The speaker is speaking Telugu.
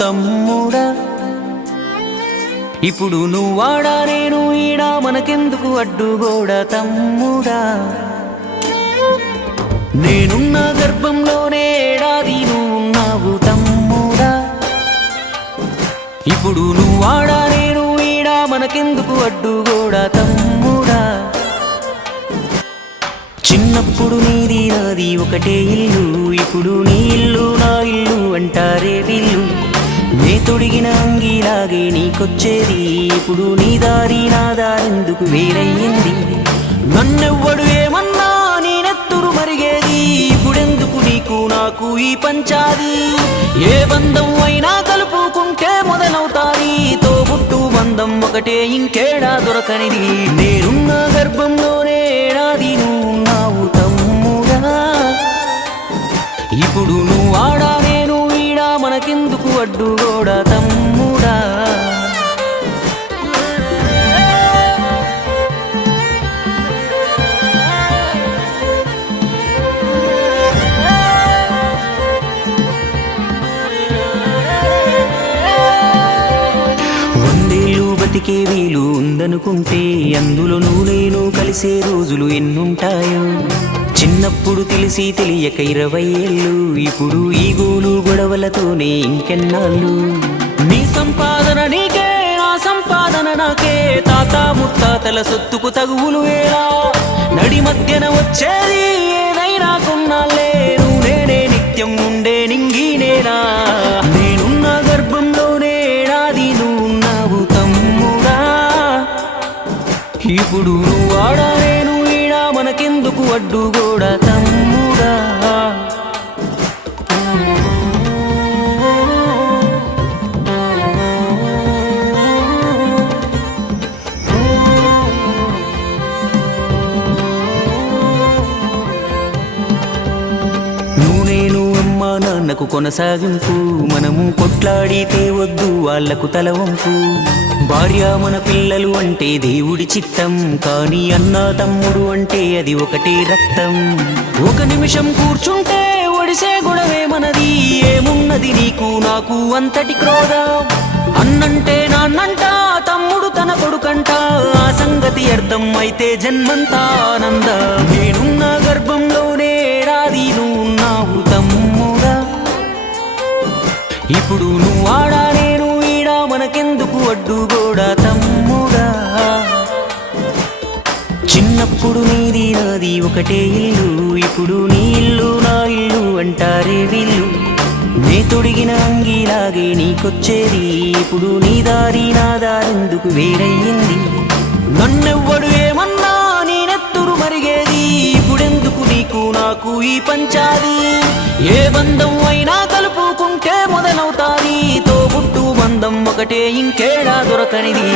తమ్ముడా. ఇప్పుడు నువ్వాడా నేను ఈడా మనకెందుకు అడ్డుగోడ తమ్ముడా. నేనున్న గర్భంలోనే ఏడాది నువ్వున్నావు తమ్ముడా. ఇప్పుడు నువ్వాడా నేను ఈడా మనకెందుకు అడ్డుగోడ తమ్ముడా. చిన్నప్పుడు నీది నాది ఒకటే ఇల్లు, ఇప్పుడు నీ ఇల్లు నా ఇల్లు అంటారే వీళ్ళు. నే తొడిగిన అంగీలాగే నీకొచ్చేది, ఇప్పుడు నీ దారి నా దారెందుకు వేరయ్యింది. నన్నెవ్వడు ఏమన్నా నేనెత్తురు మరిగేది, ఇప్పుడెందుకు నీకు నాకు ఈ పంచాది. ఏ బంధం అయినా కలుపుకుంటే మొదలవుతాది, తోబుట్టు బంధం ఒకటే ఇంకేడా దొరకనిది. నేనున్న గర్భంలోనే ఏడాది నువ్వున్నావు తమ్ముడా. ఇప్పుడు నువ్వాడా నేను ఈడా మనకెందుకు అడ్డుగోడ తమ్ముడా. బతికే వీలు ఉందనుకుంటే అందులో నువ్వు నేను కలిసే రోజులు ఎన్నుంటాయో. చిన్నప్పుడు తెలిసి తెలియక 20 ఏళ్ళు, ఇప్పుడు ఈ గోలు గొడవలతోనే ఇంకెన్నాళ్ళు. నీ సంపాదన నీకే నా సంపాదన నాకే, తాత ముత్తాతల సొత్తుకు తగువులు వేలా. నడి మధ్యన వచ్చేది ఏదైనా కొన్నాళ్ళే, నువ్వు నేనే నిత్యం ఉండే నింగినేనా. నేనున్న గర్భంలోనే ఏడాది నువ్వున్నావు తమ్ముడా. ఇప్పుడు నువ్వాడా నేను ఈడా మనకెందుకు అడ్డుగోడ తమ్ముడా. నువ్వు నేను అమ్మా నాన్నకు కొనసాగింపు, మనము కొట్లాడితే వద్దు వాళ్లకు తలవంపు. భార్య మన పిల్లలు అంటే దేవుడి చిత్తం, కానీ అన్నా తమ్ముడు అంటే అది ఒకటే రక్తం. ఒక నిమిషం కూర్చుంటే ఒడిసే గొడవే మనది, ఏమున్నది నీకు నాకు అంతటి క్రోధం. అన్నంటే నాన్నంట, తమ్ముడు తన కొడుకంట, ఆ సంగతి అర్థం అయితే జన్మంతా ఆనంద. నేనున్న గర్భంలోనే ఏడాది నువ్వున్నావు తమ్ముడా. ఇప్పుడు నువ్వాడా నేను ఈడా మనకెందుకు అడ్డుగోడ తమ్ముడా. చిన్నప్పుడు నీది నాది ఒకటే ఇల్లు, ఇప్పుడు నీ ఇల్లు నా ఇల్లు అంటారే వీళ్ళు. నే తొడిగిన అంగీలాగే నీకొచ్చేది, ఇప్పుడు నీ దారి నా దారెందుకు వేరయ్యింది. నన్నెవ్వడు ఏమన్నా నేనెత్తురు మరిగేది, ఇప్పుడెందుకు నీకు నాకు ఈ పంచాది. ఏ బంధం అయినా కలుపుకుంటే మొదలవుతాది, తోబుట్టు బంధం ఒకటే ఇంకేడా దొరకనిది.